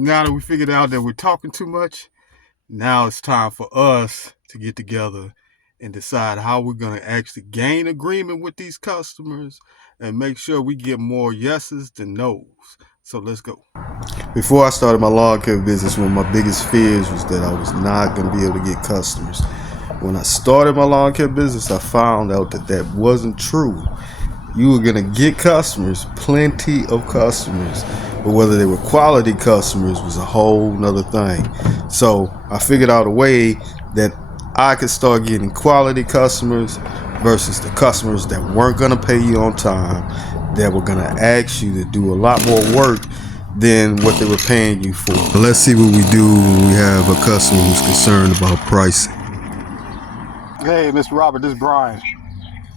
Now that we figured out that we're talking too much, now it's time for us to get together and decide how we're going to actually gain agreement with these customers and make sure we get more yeses than nos. So let's go. Before I started my lawn care business, one of my biggest fears was that I was not going to be able to get customers. When I started my lawn care business, I found out that that wasn't true. You were going to get customers, plenty of customers, but whether they were quality customers was a whole nother thing. So I figured out a way that I could start getting quality customers versus the customers that weren't going to pay you on time, that were going to ask you to do a lot more work than what they were paying you for. Let's see what we do when we have a customer who's concerned about pricing. Hey, Mr. Robert, this is Brian.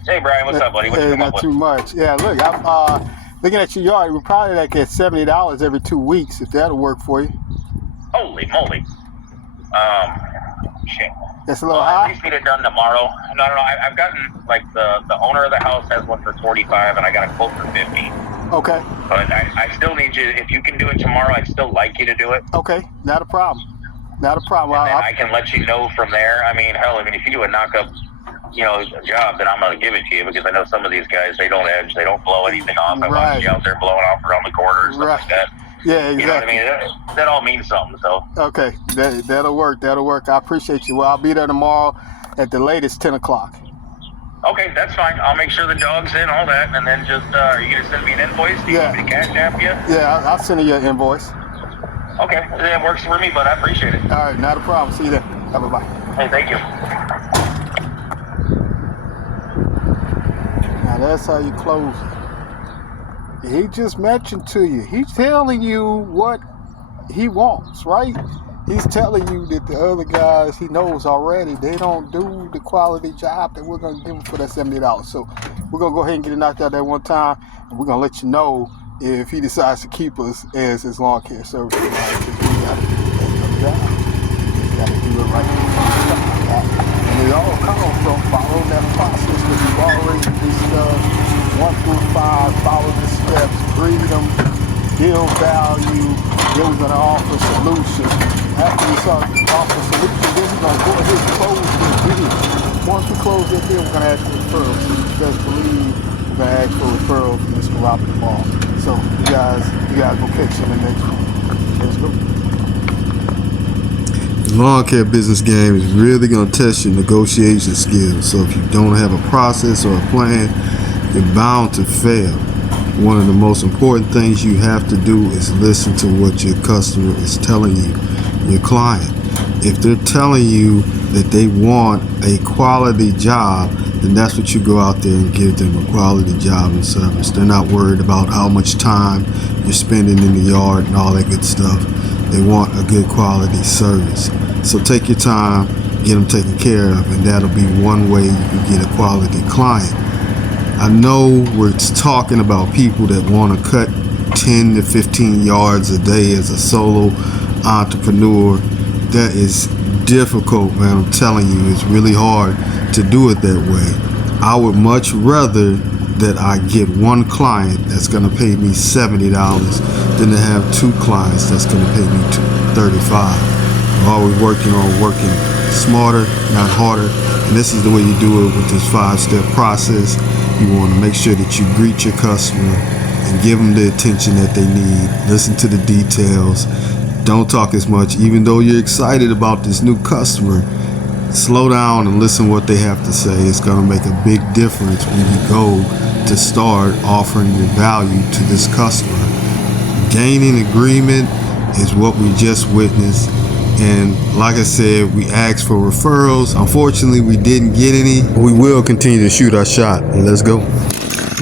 Hey, Brian, what's up, buddy? What you come up with? Not too much. Yeah, look, I'm looking at your yard. We're probably like at $70 every 2 weeks, if that'll work for you. Holy moly. Shit. That's a little high? I just need it done tomorrow. No. I've gotten, like, the owner of the house has one for $45, and I got a quote for $50. Okay. But I still need you, if you can do it tomorrow, I'd still like you to do it. Okay, not a problem. Not a problem. And then I can let you know from there. I mean, hell, if you do a knock-up, job, then I'm going to give it to you, because I know some of these guys, they don't edge, they don't blow anything off. I want you out there blowing off around the corner or something like that. Yeah, exactly. You know what I mean? That all means something, so. Okay, that'll work. I appreciate you. Well, I'll be there tomorrow at the latest 10 o'clock. Okay, that's fine. I'll make sure the dog's in, all that, and then just, are you going to send me an invoice? Do you want me to cash app you? Yeah, I'll send you an invoice. Okay, that works for me, but I appreciate it. All right, not a problem. See you then. Bye-bye. Hey, thank you. Now that's how you close it. He just mentioned to you. He's telling you what he wants, right? He's telling you that the other guys he knows already, they don't do the quality job that we're going to give him for that $70. So we're going to go ahead and get it knocked out that one time, and we're going to let you know if he decides to keep us as his lawn care service provider. Because we got to do that job. We got to do it right. And it all comes from following that process that we've already discussed. 1 through 5, follow the steps, breed them, build value, then we're going to offer solutions. After we start to offer solutions, then we're going to go ahead and close the deal. Once we close that deal, we're going to ask for referrals. So you best believe we're going to ask for referrals from Mr. Robert tomorrow. So you guys go catch you in the next one. Let's go. The lawn care business game is really going to test your negotiation skills. So if you don't have a process or a plan, you're bound to fail. One of the most important things you have to do is listen to what your customer is telling you, your client. If they're telling you that they want a quality job, then that's what you go out there and give them, a quality job and service. They're not worried about how much time you're spending in the yard and all that good stuff. They want a good quality service. So take your time, get them taken care of, and that'll be one way you can get a quality client. I know we're talking about people that want to cut 10 to 15 yards a day as a solo entrepreneur. That is difficult, man. I'm telling you, it's really hard to do it that way. I would much rather that I get one client that's going to pay me $70 than to have 2 clients that's going to pay me $35. I'm always working on working smarter, not harder. And this is the way you do it with this 5-step process. You want to make sure that you greet your customer and give them the attention that they need. Listen to the details. Don't talk as much. Even though you're excited about this new customer, slow down and listen what they have to say. It's going to make a big difference when you go to start offering your value to this customer. Gaining agreement is what we just witnessed. And like I said, we asked for referrals. Unfortunately, we didn't get any. We will continue to shoot our shot. Let's go.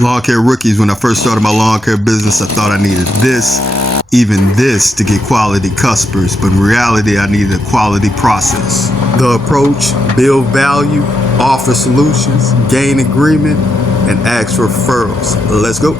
Lawn care rookies, when I first started my lawn care business, I thought I needed this, even this, to get quality customers. But in reality, I needed a quality process. The approach: build value, offer solutions, gain agreement, and ask for referrals. Let's go.